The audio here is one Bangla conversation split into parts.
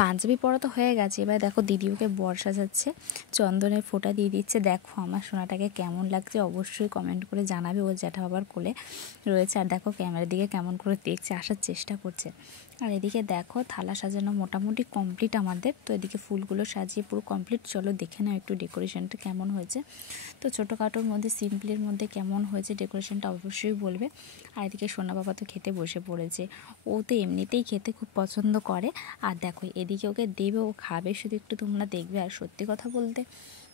পাঞ্জাবি পরা তো হয়ে গেছে, এবার দেখো দিদি ওকে বর সাজাচ্ছে, চন্দনের ফোঁটা দিয়ে দিচ্ছে। দেখো আমার সোনাটাকে কেমন লাগছে অবশ্যই কমেন্ট করে জানাবে। ও জ্যাঠা বাবার কোলে রয়েছে আর দেখো ক্যামেরার দিকে কেমন করে দেখছে, আসার চেষ্টা করছে। আর এদিকে দেখো থালা সাজানো মোটামুটি কমপ্লিট আমাদের। তো এদিকে ফুলগুলো সাজিয়ে পুরো কমপ্লিট। চলো দেখে নাও একটু ডেকোরেশনটা কেমন হয়েছে। তো ছোটোখাটোর মধ্যে সিম্পলের মধ্যে কেমন হয়েছে ডেকোরেশনটা অবশ্যই বলবে। আর এদিকে সোনা বাবা তো খেতে বসে পড়েছে, ও তো এমনিতেই খেতে খুব পছন্দ করে। আর দেখো এদিকে ওকে দেবে, ও খাবে, শুধু একটু তোমরা দেখবে। আর সত্যি কথা বলতে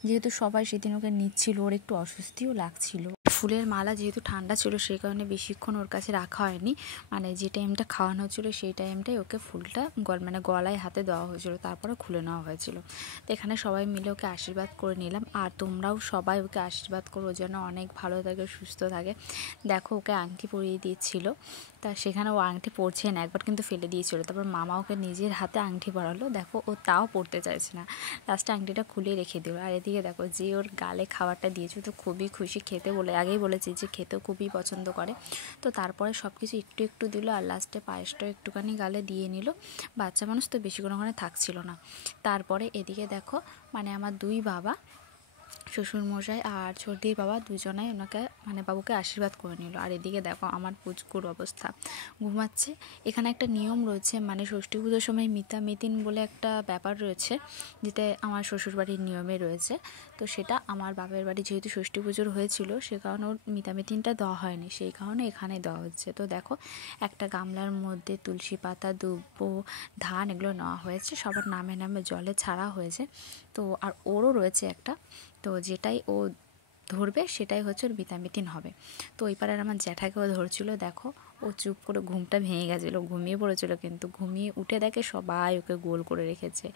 যেহেতু সবাই সেদিন ওকে নিচ্ছিল, ওর একটু অস্বস্তিও লাগছিল। ফুলের মালা যেহেতু ঠান্ডা ছিল সেই কারণে বেশিক্ষণ ওর কাছে রাখা হয়নি, মানে যে টাইমটা খাওয়ানো হচ্ছিলো সেই টাইমটাই ওকে ফুলটা গলায় হাতে দেওয়া হয়েছিল, তারপরে খুলে নেওয়া হয়েছিল। তো এখানে সবাই মিলে ওকে আশীর্বাদ করে নিলাম। আর তোমরাও সবাই ওকে আশীর্বাদ করো যেন অনেক ভালো থাকে, সুস্থ থাকে। দেখো ওকে আংটি পরিয়ে দিয়েছিল, তা সেখানে ও আংটি পরছে না, একবার কিন্তু ফেলে দিয়েছিল। তারপর মামা ওকে নিজের হাতে আংটি পরালো, দেখো ও তাও পরতে চাইছে না, লাস্টে আংটিটা খুলে রেখে দিল। আর এদিকে দেখো যে ওর গালে খাবারটা দিয়েছে তো খুবই খুশি, খেতে বলে আগেই বলেছি যে খেতেও খুবই পছন্দ করে। তো তারপরে সব কিছু একটু একটু দিল আর লাস্টে পায়েসটাও একটুখানি গালে দিয়ে নিল। বাচ্চা মানুষ তো বেশিক্ষণ ওখানে থাকছিল না। তারপরে এদিকে দেখো আমার দুই বাবা, শ্বশুরমশাই আর ছোটদির বাবা দুজনাই ওনাকে বাবুকে আশীর্বাদ করে নিল। আর এদিকে দেখো আমার পুচকুর অবস্থা, ঘুমাচ্ছে। এখানে একটা নিয়ম রয়েছে, ষষ্ঠী পুজোর সময় মিতামিতিন বলে একটা ব্যাপার রয়েছে, যেটা আমার শ্বশুরবাড়ির নিয়মে রয়েছে। তো সেটা আমার বাপের বাড়ি যেহেতু ষষ্ঠী পুজোর হয়েছিল সে কারণে ওর মিতামিতিনটা দেওয়া হয়নি, সেই কারণে এখানে দেওয়া হচ্ছে। তো দেখো একটা গামলার মধ্যে তুলসী পাতা, দুব্ব, ধান এগুলো নেওয়া হয়েছে, সবার নামে নামে জলে ছাড়া হয়েছে। তো আর ওরও রয়েছে একটা, তো যেটাই ও ধরবে সেটাই হচ্ছে ওর মিতামিতিন হবে। তো ওই পাড়ার আমার জ্যাঠাকেও ধরছিল, দেখো ও চুপ করে ঘুমটা ভেঙে গেছিলো, ঘুমিয়ে পড়েছিল, কিন্তু ঘুমিয়ে উঠে দেখে সবাই ওকে গোল করে রেখেছে।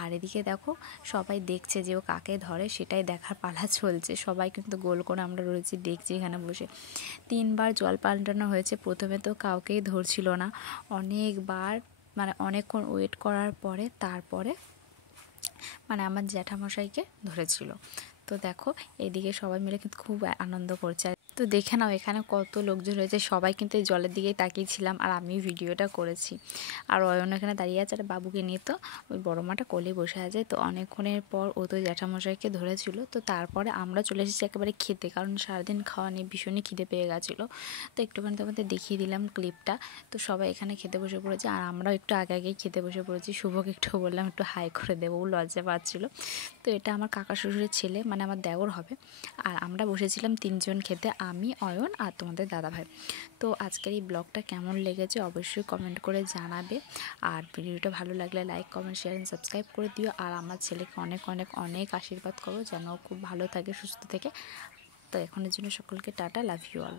আর এদিকে দেখো সবাই দেখছে যে ও কাকে ধরে, সেটাই দেখার পালা চলছে। সবাই কিন্তু গোল করে আমরা রয়েছি দেখছি এখানে বসে। 3বার জল পাল্টানো হয়েছে, প্রথমে তো কাউকেই ধরছিল না, অনেকবার অনেকক্ষণ ওয়েট করার পরে তারপরে আমার জ্যাঠামশাইকে ধরেছিল। তো দেখো এদিকে সবাই মিলে কিন্তু খুব আনন্দ করছে। তো দেখে নাও এখানে কত লোকজন রয়েছে, সবাই কিন্তু এই জলের দিকেই তাকিয়েছিলাম আর আমি ভিডিওটা করেছি। আর অয়ন এখানে দাঁড়িয়ে আছে, আর বাবুকে নিয়ে তো ওই বড় মাটা কোলে বসে আছে। তো অনেকক্ষণের পর ও তো জ্যাঠামশাইকে ধরেছিল। তো তারপরে আমরা চলে এসেছি একেবারে খেতে, কারণ সারাদিন খাওয়া নেই, ভীষণই খিদে পেয়ে গেছিলো। তো একটুখানি তোমাদের দেখিয়ে দিলাম ক্লিপটা। তো সবাই এখানে খেতে বসে পড়েছে আর আমরাও একটু আগে আগেই খেতে বসে পড়েছি। শুভকে একটু বললাম একটু হাই করে দেবো, ও লজ্জা পাচ্ছিলো। তো এটা আমার কাকা শ্বশুরের ছেলে, আমার দেওর হবে। আর আমরা বসেছিলাম 3জন খেতে, আমি, অয়ন আর তোমাদের দাদাভাই। তো আজকের এই ব্লগটা কেমন লেগেছে অবশ্যই কমেন্ট করে জানাবে। আর ভিডিওটা ভালো লাগলে like, comment, share and subscribe করে দিও। আর আমার ছেলেকে অনেক অনেক অনেক আশীর্বাদ করো যেন খুব ভালো থাকে, সুস্থ থাকে। তো এখনের জন্য সকলকে টাটা, লাভ ইউ অল।